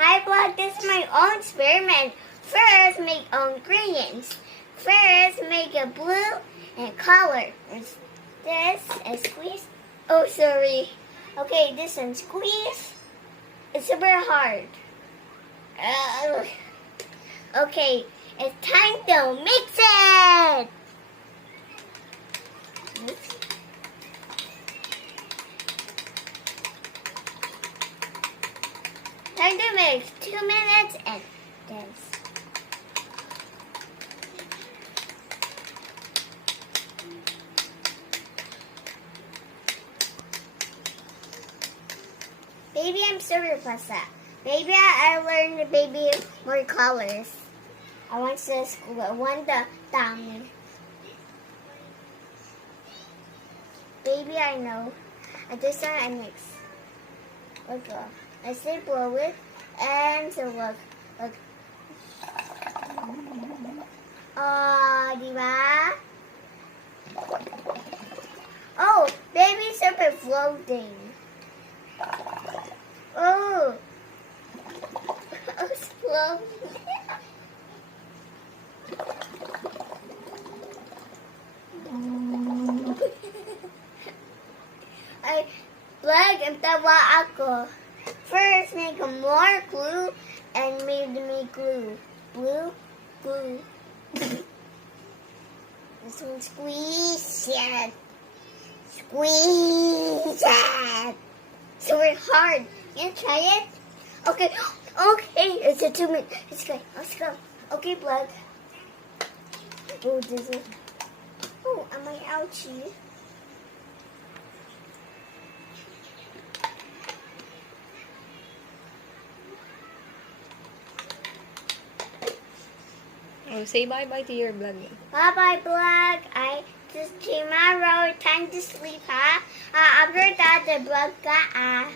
Hi, Blood. This is my own experiment. First, make own ingredients. First, make a blue and color. This and squeeze. Oh, sorry. Okay, this one squeeze. It's super hard. Okay, it's time to mix it. Time to mix. 2 minutes and this. Baby, I'm sorry about that. Maybe I learned baby more colors. I want to school. I want the dummy. Baby, I know. At this time, I mix. Look, I say blow it, and so look. Diba? Oh, baby, super floating. Oh, slow. Vlog ang tawa ako. First, make more glue and made me glue. Glue. This one squeeze it. Squeeze it. So we're hard. You try it? Okay. It's a 2 minute. Let's go. Okay, Blood. Oh, this is. Oh, am I ouchie? Oh, say bye-bye to your vlog. Bye-bye, Blood. Just tomorrow, time to sleep, ha? After that, the Blood ka,